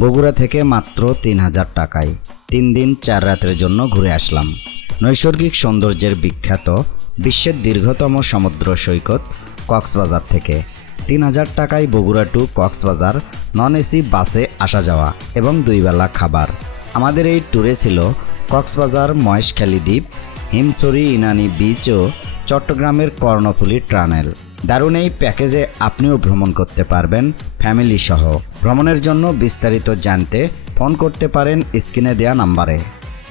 বগুড়া থেকে মাত্র তিন হাজার টাকায় তিন দিন চার রাতের জন্য ঘুরে আসলাম। নৈসর্গিক সৌন্দর্যের বিখ্যাত বিশ্বের দীর্ঘতম সমুদ্র সৈকত কক্সবাজার থেকে। তিন হাজার টাকায় Bogura to Cox's Bazar non AC বাসে আসা যাওয়া এবং দুই বেলা খাবার। আমাদের এই ট্যুরে ছিল কক্সবাজার মহেশখালী দ্বীপ হিমসরি ইনানি বিচ ও চট্টগ্রামের কর্ণফুলী ট্রানেল দারুণ এই প্যাকেজে আপনিও ভ্রমণ করতে পারবেন ফ্যামিলি সহ। ভ্রমণের জন্য বিস্তারিত জানতে ফোন করতে পারেন স্ক্রিনে দেয়া নাম্বারে।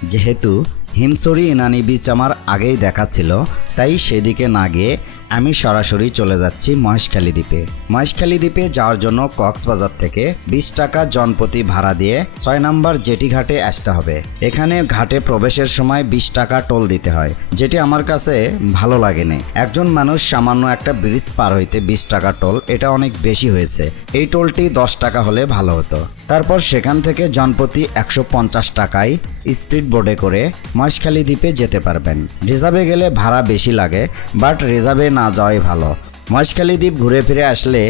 যেহেতু হিমছড়ি ইনানি বিচ আমার আগেই দেখা ছিল, তাই সেদিকে না গিয়ে আমি সরাসরি চলে যাচ্ছি মহেশখালী দ্বীপে। মহেশখালী দ্বীপে যাওয়ার জন্য কক্সবাজার থেকে বিশ টাকা জনপ্রতি ভাড়া দিয়ে ছয় নম্বর জেটি ঘাটে আসতে হবে। এখানে ঘাটে প্রবেশের সময় বিশ টাকা টোল দিতে হয়, যেটি আমার কাছে ভালো লাগেনি। একজন মানুষ সামান্য একটা ব্রিজ পার হইতে বিশ টাকা টোল, এটা অনেক বেশি হয়েছে। এই টোলটি দশ টাকা হলে ভালো হতো। তারপর সেখান থেকে জনপ্রতি একশো পঞ্চাশ টাকায় স্পিড বোর্ডে করে মহেশখালী দ্বীপে যেতে পারবেন। রিজার্ভে গেলে ভাড়া বেশি লাগে, বাট রিজার্ভে না যাওয়াই ভালো। মহেশখালী দ্বীপ ঘুরে ফিরে আসলে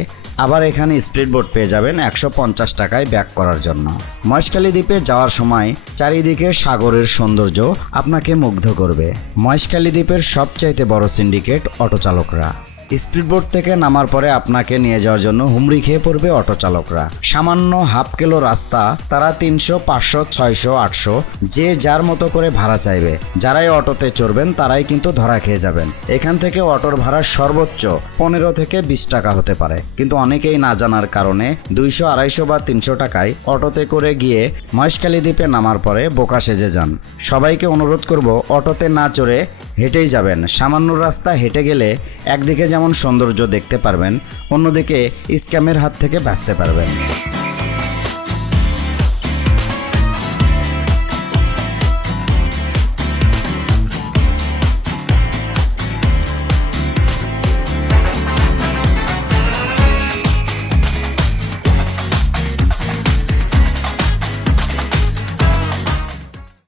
আবার এখানে স্পিড বোট পেয়ে যাবেন একশো পঞ্চাশ টাকায় ব্যাক করার জন্য। মহেশখালী দ্বীপে যাওয়ার সময় চারিদিকে সাগরের সৌন্দর্য আপনাকে মুগ্ধ করবে। মহেশখালী দ্বীপের সবচাইতে বড় সিন্ডিকেট অটো চালকরা স্পিডবোট থেকে নামার পরে আপনাকে নিয়ে যাওয়ার জন্য হুমড়ি খেয়ে পড়বে অটো চালকরা। সামান্য হাফ কিলো রাস্তা, তারা তিনশো, পাঁচশো, ছয়শো, আটশো, যে যার মতো করে ভাড়া চাইবে। যারাই অটোতে চড়বেন, তারাই কিন্তু ধরা খেয়ে যাবেন। এখান থেকে অটোর ভাড়া সর্বোচ্চ পনেরো থেকে বিশ টাকা হতে পারে। কিন্তু অনেকেই না জানার কারণে দুইশো, আড়াইশো বা তিনশো টাকায় অটোতে করে গিয়ে মহেশখালী দ্বীপে নামার পরে বোকা সেজে যান। সবাইকে অনুরোধ করব, অটোতে না চড়ে হেঁটেই যাবেন। সামান্য রাস্তা হেঁটে গেলে একদিকে যেমন সৌন্দর্য দেখতে পারবেন, অন্যদিকে স্ক্যামের হাত থেকে বাঁচতে পারবেন।